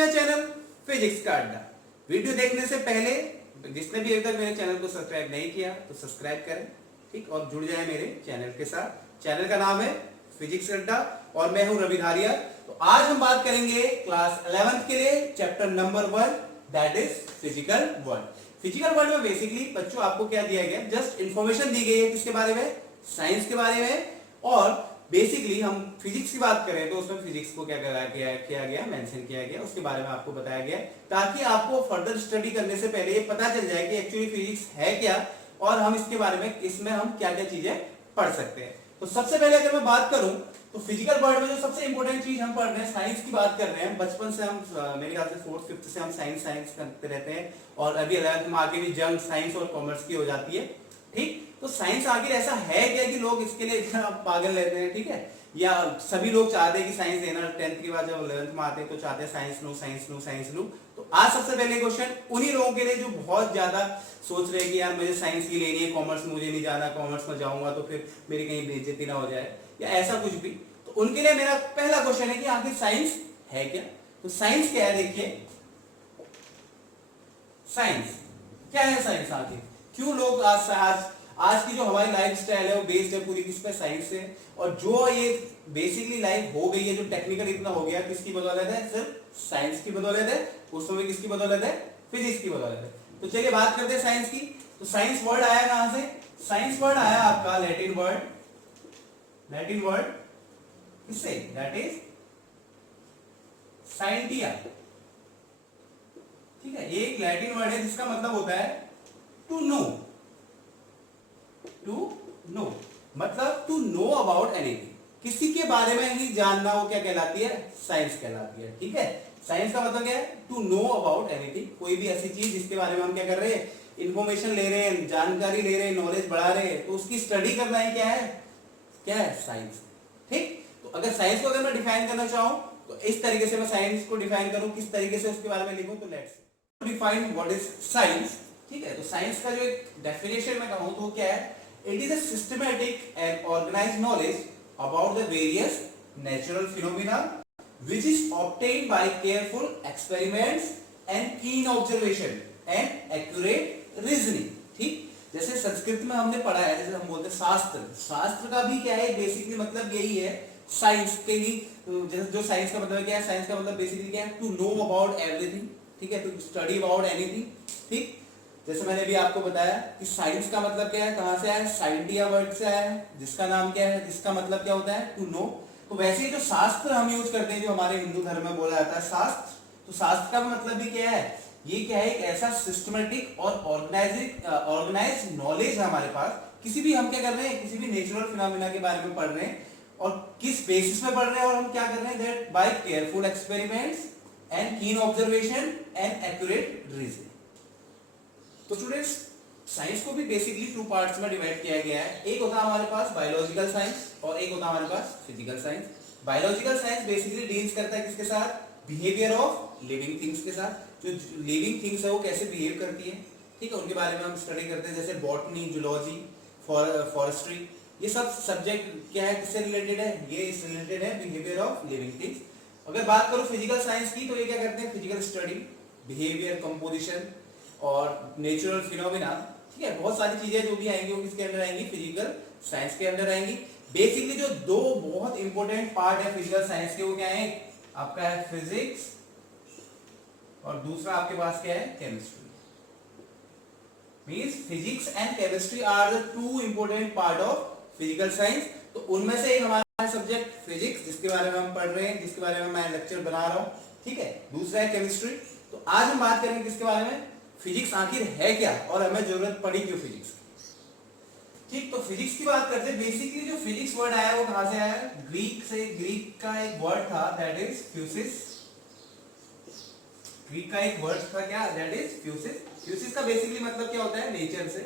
मेरा channel physics का अड्डा। वीडियो देखने से पहले जिसने भी अभी तक मेरे चैनल को सब्सक्राइब नहीं किया तो सब्सक्राइब करें, ठीक, और जुड़ जाए मेरे चैनल के साथ। चैनल का नाम है फिजिक्स अड्डा और मैं हूं रवि धारिया। तो आज हम बात करेंगे क्लास 11th के लिए chapter number 1 that is physical world. Physical world में बेसिकली बच्चों आपको क्या दिया गया, जस्ट इंफॉर्मेशन दी गई है किसके बारे में, साइंस के बारे में। और बेसिकली हम फिजिक्स की बात करें तो उसमें फिजिक्स को क्या किया गया मेंशन किया गया, उसके बारे में आपको बताया गया ताकि आपको फर्दर स्टडी करने से पहले ये पता चल जाए कि एक्चुअली फिजिक्स है क्या और हम इसके बारे में इसमें हम क्या क्या चीजें पढ़ सकते हैं। तो सबसे पहले अगर मैं बात करूं तो फिजिकल वर्ल्ड में जो सबसे इंपॉर्टेंट चीज हम पढ़ रहे हैं, साइंस की बात कर रहे हैं। बचपन से हम मेरे ख्याल से 4th 5th से हम साइंस करते रहते हैं और अभी 11th में आके भी जंग साइंस और कॉमर्स की हो जाती है, ठीक। तो साइंस आखिर ऐसा है क्या कि लोग इसके लिए इतना पागल रहते हैं, ठीक है, या सभी लोग चाहते हैं कि साइंस देना, 10th के बाद जब 11th में आते हैं तो चाहते हैं साइंस लो साइंस लो साइंस लो। तो आज सबसे पहले क्वेश्चन उन्हीं लोगों के लिए जो बहुत ज्यादा सोच रहे हैं कि यार मुझे साइंस की लेनी है, कॉमर्स में मुझे नहीं जाना, कॉमर्स में जाऊंगा तो फिर मेरी कहीं बेइज्जती ना हो जाए या ऐसा कुछ भी। तो उनके लिए मेरा पहला क्वेश्चन है कि आखिर साइंस है क्या। तो साइंस क्या है, देखिए साइंस क्या है, साइंस आखिर क्यों लोग आज की जो हमारी लाइफस्टाइल है वो बेस्ड है पूरी किस पे, साइंस से। और जो ये बेसिकली लाइफ हो गई है, जो टेक्निकल इतना हो गया, किसकी बदौलत है, सिर्फ साइंस की बदौलत है। उसमें भी किसकी बदौलत है, फिजिक्स की बदौलत है। तो चलिए बात करते हैं साइंस की। तो साइंस वर्ड आया कहां से, साइंस वर्ड आया आपका लैटिन वर्ड किससे, दैट इज साइंटिया, ठीक है। ये एक लैटिन वर्ड है जिसका मतलब होता है टू नो, मतलब टू नो अबाउट एनीथिंग, किसी के बारे में ही जानना, वो क्या कहलाती है, साइंस कहलाती है, ठीक है। साइंस का मतलब क्या है, टू नो अबाउट एनीथिंग, कोई भी ऐसी चीज जिसके बारे में हम क्या कर रहे हैं, इंफॉर्मेशन ले रहे हैं, जानकारी ले रहे हैं, नॉलेज बढ़ा रहे हैं, तो उसकी स्टडी करना ही क्या है साइंस, ठीक। तो अगर साइंस को अगर मैं डिफाइन करना चाहूं तो इस तरीके से मैं साइंस को डिफाइन करूं, किस तरीके से उसके बारे में लिखूं, तो let's define what is science, ठीक है। तो साइंस का जो एक डेफिनेशन मैं कहूं तो क्या है, it is a systematic and organized knowledge about the various natural phenomena which is obtained by careful experiments and keen observation and accurate reasoning, ठीक। जैसे संस्कृत में हमने पढ़ा है, जैसे हम बोलते हैं शास्त्र का भी क्या है, बेसिकली मतलब यही है साइंस के ही। जैसे जो साइंस का मतलब क्या है, साइंस का मतलब बेसिकली क्या है, टू नो अबाउट एवरीथिंग, ठीक है, टू स्टडी अबाउट एनीथिंग, ठीक। जैसे मैंने भी आपको बताया कि साइंस का मतलब क्या है, कहां से आया, साइंटिया वर्ड से आया है, जिसका नाम क्या है, जिसका मतलब क्या होता है, टू नो। तो वैसे ही जो शास्त्र हम यूज करते हैं, जो हमारे हिंदू धर्म में बोला जाता है शास्त्र, तो शास्त्र का मतलब भी क्या है, ये क्या है, एक ऐसा सिस्टमेटिक और ऑर्गेनाइज्ड नॉलेज है हमारे पास। किसी भी हम क्या कर रहे हैं, किसी भी नेचुरल फिनोमेना के बारे में पढ़ रहे हैं और किस बेसिस पे पढ़ रहे हैं, और हम क्या कर रहे हैं, that bye careful experiments and कीन ऑब्जर्वेशन एंड एक्यूरेट रीजनिंग। तो स्टूडेंट्स साइंस को भी बेसिकली 2 पार्ट्स में डिवाइड किया गया है। एक होता है हमारे पास बायोलॉजिकल साइंस और एक होता है हमारे पास physical science. Biological science basically deals करता है किसके साथ, बिहेवियर ऑफ लिविंग थिंग्स के साथ। जो लिविंग थिंग्स है वो कैसे बिहेव करती है, ठीक है, उनके बारे में हम स्टडी करते हैं, जैसे बॉटनी, जूलॉजी, फॉरेस्ट्री, ये सब सब्जेक्ट क्या है, किससे रिलेटेड है, ये इस रिलेटेड है बिहेवियर ऑफ लिविंग थिंग्स। अगर बात करो फिजिकल साइंस की तो ये क्या करते हैं, फिजिकल स्टडी, बिहेवियर, कंपोजिशन और नेचुरल फिनोमेना, ठीक है, बहुत सारी चीजें जो भी आएंगी वो किसके अंदर आएंगी, फिजिकल साइंस के अंदर आएंगी। बेसिकली जो 2 बहुत इंपॉर्टेंट पार्ट है फिजिकल साइंस के, वो क्या है, आपका है फिजिक्स और दूसरा आपके पास क्या है, chemistry. Means physics and chemistry are the 2 important part of physical science. तो उनमें से एक हमारा सब्जेक्ट फिजिक्स, जिसके बारे में हम पढ़ रहे हैं, जिसके बारे में मैं लेक्चर बना रहा हूं, ठीक है, दूसरा है केमिस्ट्री। तो आज हम बात करेंगे किसके बारे में, फिजिक्स आखिर है क्या और हमें जरूरत पड़ी क्यों फिजिक्स की, ठीक। तो फिजिक्स की बात करते हैं। बेसिकली जो फिजिक्स वर्ड आया वो कहां से आया, ग्रीक से। ग्रीक का एक वर्ड था दैट इज फ्यूसिस, ग्रीक का एक वर्ड था क्या, दैट इज फ्यूसिस। फ्यूसिस का बेसिकली मतलब क्या होता है, नेचर से,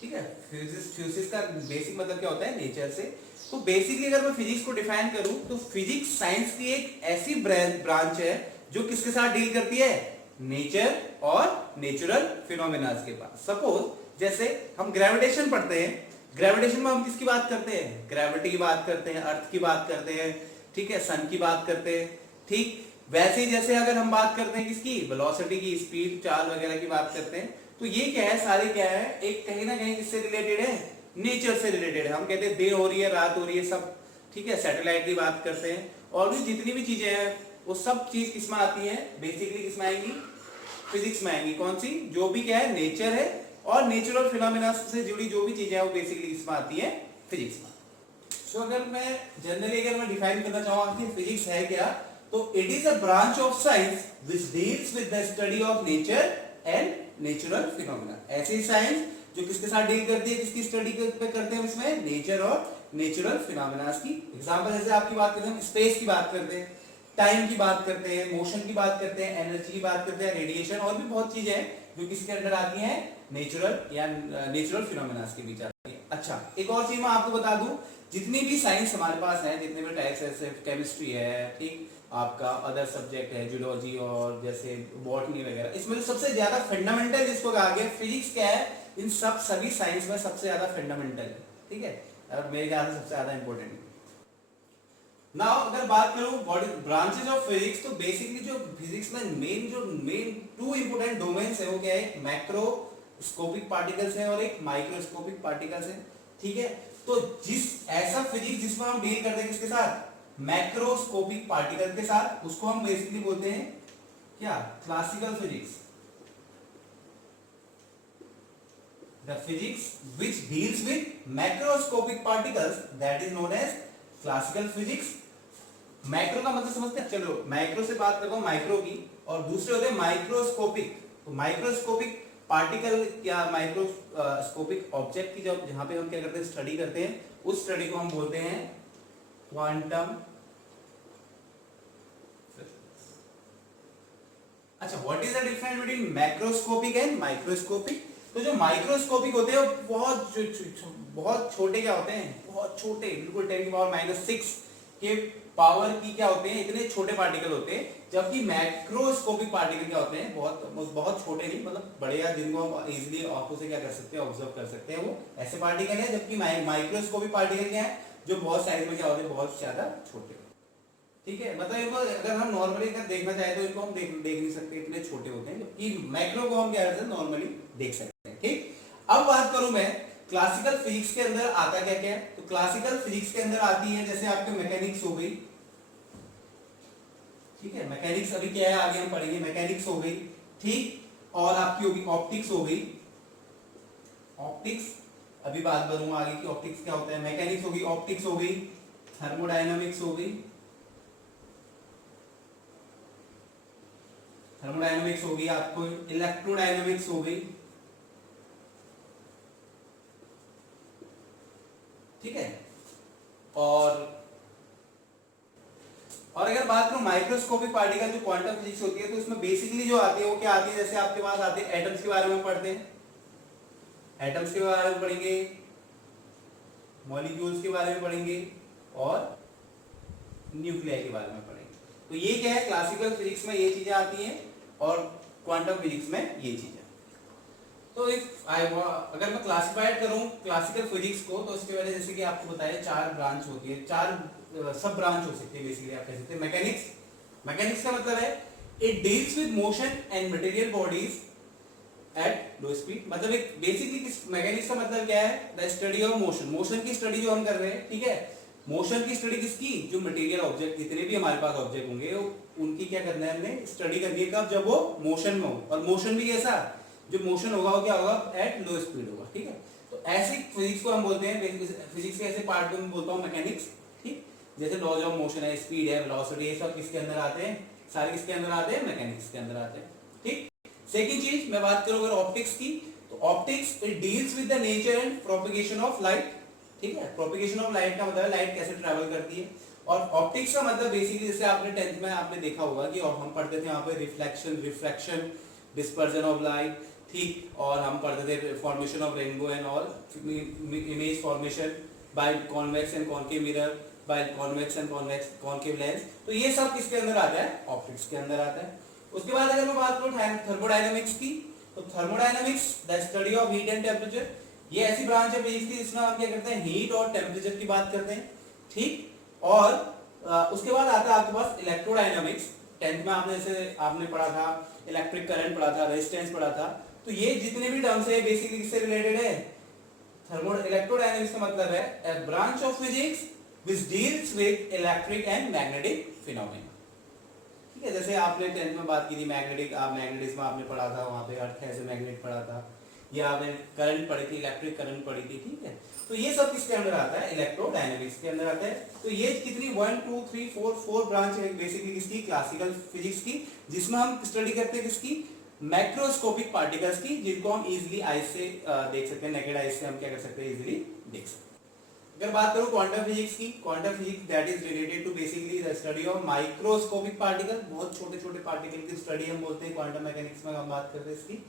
ठीक है। फ्यूसिस का बेसिक मतलब क्या होता है, नेचर से। तो बेसिकली अगर मैं फिजिक्स को डिफाइन करूं तो फिजिक्स साइंस की एक ऐसी ब्रांच है जो किसके साथ डील करती है, नेचर और नेचुरल फिनोमेनास के पास। सपोज जैसे हम ग्रेविटेशन पढ़ते हैं, ग्रेविटेशन में हम किसकी बात करते हैं, ग्रेविटी की बात करते हैं, अर्थ की बात करते हैं, ठीक है, सन की बात करते हैं, ठीक। वैसे ही जैसे अगर हम बात करते हैं किसकी, वेलोसिटी की, स्पीड, चाल वगैरह की बात करते हैं, तो ये क्या है, सारे क्या है, एक कहीं ना कहीं किससे रिलेटेड है, नेचर से रिलेटेड है। हम कहते हैं दिन हो रही है, रात हो रही है, सब ठीक है। सैटेलाइट की बात करते हैं, और भी जितनी भी चीजें हैं वो सब चीज किसमें आती है, बेसिकली किसमें आएंगी, फिजिक्स में आएंगी। कौन सी, जो भी क्या है नेचर है और नेचुरल फिनोमेना से जुड़ी जो भी चीजें हैं वो बेसिकली किसमें आती है, फिजिक्स में। सो अगर मैं जनरली अगर मैं डिफाइन करना चाहूँ कि फिजिक्स है क्या, तो it is a branch of science which deals with the study of nature and natural phenomena. ऐसी साइंस जो किसके साथ डील करती है, किसकी स्टडी पे करते हैं इसमें, नेचर और नेचुरल फिनोमेना की। एग्जांपल जैसे आपकी बात करते हैं, स्पेस की बात करते हैं, टाइम की बात करते हैं, मोशन की बात करते हैं, एनर्जी की बात करते हैं, रेडिएशन, और भी बहुत चीजें हैं जो किसके अंदर आती हैं, नेचुरल या नेचुरल फिनोमेना के बीच आती है। अच्छा, एक और चीज मैं आपको बता दूं, जितनी भी साइंस हमारे पास है, जितने भी टाइप्स है, केमिस्ट्री है, ठीक, आपका अदर सब्जेक्ट है जूलॉजी और जैसे बॉटनी वगैरह, इसमें सबसे ज्यादा फंडामेंटल जिसको कहा गया फिजिक्स क्या है, इन सब सभी साइंस में सबसे ज्यादा फंडामेंटल है, ठीक है, और मेरे ख्याल से सबसे ज्यादा इंपॉर्टेंट है। नाउ अगर बात करूं what is branches of physics, तो बेसिकली जो फिजिक्स में मेन टू इंपॉर्टेंट डोमेन्स है वो क्या है, मैक्रोस्कोपिक पार्टिकल्स है और एक माइक्रोस्कोपिक पार्टिकल्स है, ठीक है। तो जिस ऐसा फिजिक्स जिसमें हम डील करते हैं किसके साथ, मैक्रोस्कोपिक पार्टिकल के साथ, उसको हम बेसिकली बोलते हैं क्या, classical physics. The physics which deals with macroscopic particles that is known as classical physics. Macro का मतलब समझते हैं, चलो मैक्रो से बात करता हूं माइक्रो की, और दूसरे होते हैं माइक्रोस्कोपिक। तो माइक्रोस्कोपिक पार्टिकल या माइक्रोस्कोपिक ऑब्जेक्ट की जब जहां पे हम क्या करते हैं, स्टडी करते हैं, उस स्टडी को हम बोलते हैं क्वांटम। अच्छा, what is the difference between macroscopic and microscopic. तो जो माइक्रोस्कोपिक होते हैं वो बहुत छोटे क्या होते हैं, बहुत छोटे, बिल्कुल 10⁻⁻⁶ के पावर की क्या होते हैं, इतने छोटे पार्टिकल होते हैं। जबकि मैक्रोस्कोपिक पार्टिकल क्या होते हैं, बहुत छोटे नहीं, मतलब बड़े, या जिनको हम इजीली आंखों से क्या कर सकते हैं, ऑब्जर्व कर सकते हैं, वो ऐसे पार्टिकल है। जबकि माइक्रोस्कोपिक पार्टिकल क्या है, जो बहुत साइज में क्या होते हैं, बहुत ज्यादा छोटे, ठीक है। मतलब इनको अगर हम नॉर्मली अगर देखना चाहे तो इनको हम देख नहीं सकते, इतने छोटे होते हैं। जबकि मैक्रो को हम क्या करते हैं, नॉर्मली देख सकते हैं, ठीक। अब बात करूं मैं क्लासिकल फिजिक्स के अंदर आता क्या क्या है, तो क्लासिकल फिजिक्स के अंदर आती है जैसे आपके मैकेनिक्स हो गई, ठीक है, मैकेनिक्स अभी क्या है आगे हम पढ़ेंगे, मैकेनिक्स हो गई, ठीक, और आपकी होगी ऑप्टिक्स हो गई, ऑप्टिक्स अभी बात करूंगा आगे की ऑप्टिक्स क्या होता है, मैकेनिक्स होगी, ऑप्टिक्स हो गई, थर्मोडायनामिक्स हो गई, थर्मोडायनामिक्स हो गई, आपको इलेक्ट्रोडायनामिक्स हो गई, ठीक है। और अगर बात करूं माइक्रोस्कोपिक पार्टिकल जो क्वांटम फिजिक्स होती है, तो उसमें बेसिकली जो आती है वो क्या आती है, जैसे आपके पास आते हैं एटम्स के बारे में पढ़ते हैं, एटम्स के बारे में पढ़ेंगे, मॉलिक्यूल्स के बारे में पढ़ेंगे, और न्यूक्लियाई के बारे में पढ़ेंगे। तो ये क्या है, क्लासिकल फिजिक्स में ये चीजें आती हैं और क्वांटम फिजिक्स में ये चीजें। तो अगर मैं क्लासिफाइड करूं क्लासिकल फिजिक्स को, तो इसके वजह जैसे कि आपको बताया 4 ब्रांच होती है, 4 सब ब्रांच हो सकती है बेसिकली। आप कह सकते हैं मैकेनिक्स का मतलब है it deals with motion and material bodies at low speed. मतलब एक बेसिकली मैकेनिक्स का मतलब क्या है, द स्टडी ऑफ मोशन की स्टडी जो हम कर रहे हैं, ठीक है। मोशन की स्टडी किसकी, जो मटेरियल ऑब्जेक्ट, जितने भी हमारे पास ऑब्जेक्ट होंगे उनकी क्या करना है, हमने स्टडी करनी है, कब, जब वो मोशन में हो। और मोशन भी कैसा, जो मोशन होगा वो क्या होगा, एट लो स्पीड होगा, ठीक है। तो ऐसी फिजिक्स को हम बोलते हैं, फिजिक्स के ऐसे पार्ट को मैं बोलता हूँ मैकेनिक्स, ठीक। जैसे लॉज ऑफ मोशन है, स्पीड है, वेलोसिटी, ये सब किसके अंदर आते हैं, सारे किसके अंदर आते हैं, मैकेनिक्स के अंदर आते हैं, ठीक। सेकंड चीज मैं बात करूं अगर ऑप्टिक्स की, तो optics it deals with the nature and propagation of light, ठीक है। प्रोपगेशन ऑफ लाइट का मतलब है लाइट कैसे ट्रैवल करती है। और ऑप्टिक्स का मतलब बेसिकली जैसे आपने 10th में आपने देखा होगा कि हम पढ़ते थे वहां पे reflection, refraction, dispersion of light, ठीक। और हम पढ़ते थे formation of rainbow and all, image formation by convex and concave mirror, by convex and concave lens. तो ये सब किसके अंदर आता है, ऑप्टिक्स के अंदर आता है। उसके बाद अगर मैं बात करूं थर्मोडायनामिक्स की, तो thermodynamics the study of heat and temperature, ये ऐसी ब्रांच है फिजिक्स की जिसमें हम क्या करते हैं, हीट और टेम्परेचर की बात करते हैं, ठीक। और उसके बाद आता है आपके पास इलेक्ट्रोडायनामिक्स, टेंथ में आपने जैसे आपने पढ़ा था इलेक्ट्रिक करंट पढ़ा था, रेजिस्टेंस पढ़ा था, तो ये जितने भी टर्म्स है बेसिकली किससे रिलेटेड है? थर्मो इलेक्ट्रोडायनेमिक्स का मतलब है a branch of physics which deals with electric and magnetic phenomena। ठीक है, जैसे आपने 10th में बात की थी मैग्नेटिक, आप मैग्नेटिज्म आपने पढ़ा था, वहां पे अर्थ एज ए मैग्नेट पढ़ा था, या आपने करंट पढ़ी थी, इलेक्ट्रिक करंट पढ़ी थी। ठीक है, तो ये सब किसके अंदर आता है? इलेक्ट्रोडायनेमिक्स के अंदर आता है। तो ये कितनी 1 2 3 4 ब्रांच है बेसिकली किसकी? क्लासिकल फिजिक्स की, जिसमें हम स्टडी करते हैं किसकी? मैक्रोस्कोपिक पार्टिकल्स की, जिनको हम इजीली आई से देख सकते हैं, नेकेड आई से हम क्या कर सकते हैं? इजीली देख सकते हैं। अगर बात करूं क्वांटम फिजिक्स की, quantum physics that is related to basically the study of microscopic particle, बहुत छोटे छोटे पार्टिकल की स्टडी हम बोलते हैं क्वांटम मैकेनिक्स में हम बात करते हैं इसकी।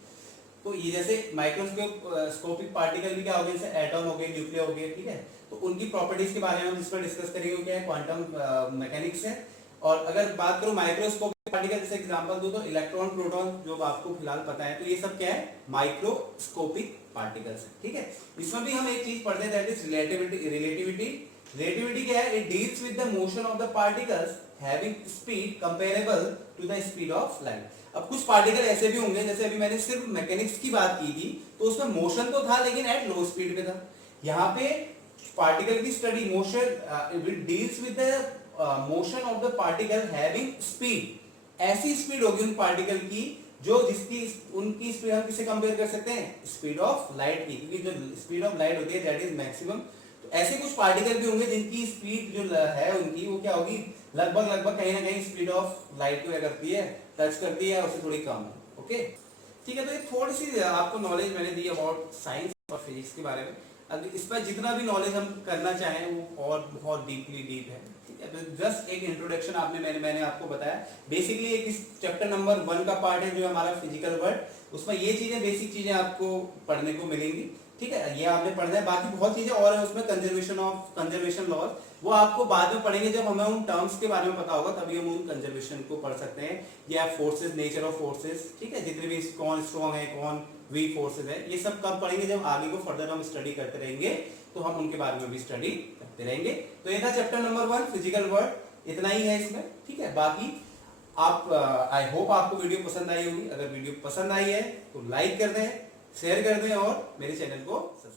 तो ये जैसे माइक्रोस्कोपिक पार्टिकल भी क्या हो गए? जैसे एटम हो गए, न्यूक्लियर हो गए। ठीक है, तो उनकी प्रॉपर्टीज के बारे में हम इस पर डिस्कस करेंगे, क्या है क्वांटम मैकेनिक्स है। और अगर बात करूं माइक्रोस्कोपिक पार्टिकल, जैसे एग्जांपल दूं तो इलेक्ट्रॉन, प्रोटॉन, जो आपको फिलहाल पता है, तो ये सब क्या है? माइक्रोस्कोपिक पार्टिकल्स है। ठीक है, इसमें भी हम एक चीज पढ़ते हैं दैट इज रिलेटिविटी। रिलेटिविटी क्या है? It deals with the motion of the particles having speed comparable to the speed of light. अब कुछ पार्टिकल ऐसे भी होंगे, जैसे अभी मैंने सिर्फ मैकेनिक्स की बात की थी, तो उसमें मोशन तो था लेकिन एट लो स्पीड पे था। यहाँ पे पार्टिकल की study motion deals with the motion of the particle having speed. ऐसी स्पीड होगी उन पार्टिकल की जो जिसकी उनकी स्पीड हम किससे कंपेयर कर सकते हैं? स्पीड ऑफ लाइट की, क्योंकि जो स्पीड ऑफ लाइट होती है दैट इज मैक्सिमम। तो ऐसे कुछ पार्टिकल भी होंगे जिनकी स्पीड जो है उनकी वो क्या होगी? लगभग कहीं ना कहीं स्पीड ऑफ लाइट को क्या करती है? टच करती है, उससे थोड़ी कम है। ओके, ठीक है, तो ये थोड़ी सी आपको नॉलेज मैंने दी अबाउट साइंस और फिजिक्स के बारे में। अब इस पर जितना भी नॉलेज हम करना चाहें वो और बहुत डीपली डीप है। ठीक है, तो जस्ट एक इंट्रोडक्शन आपने मैंने आपको बताया। बेसिकली एक इस चैप्टर नंबर 1 का पार्ट है जो हमारा फिजिकल वर्ल्ड, उसमें ये चीजें बेसिक चीजें आपको पढ़ने को मिलेंगी। ठीक है, ये आपने पढ़ना है, बाकी बहुत चीजें और है उसमें, कंजर्वेशन लॉज, वो आपको बाद में पढ़ेंगे जब हमें उन टर्म्स के बारे में पता होगा, तभी हम उन कंजर्वेशन को पढ़ सकते हैं। या फोर्सेस, नेचर ऑफ फोर्सेस, ठीक है, जितने भी कौन स्ट्रॉन्ग है कौन वीक फोर्सेस है, ये सब कब पढ़ेंगे? जब आगे को फर्दर हम स्टडी करते रहेंगे, तो हम उनके बारे में भी स्टडी करते रहेंगे। तो ये था चैप्टर नंबर 1 फिजिकल वर्ल्ड, इतना ही है इसमें। ठीक है, बाकी आप आई होप आपको वीडियो पसंद आई होगी। अगर वीडियो पसंद आई है तो लाइक कर दें, शेयर कर दें और मेरे चैनल को सब्सक्राइब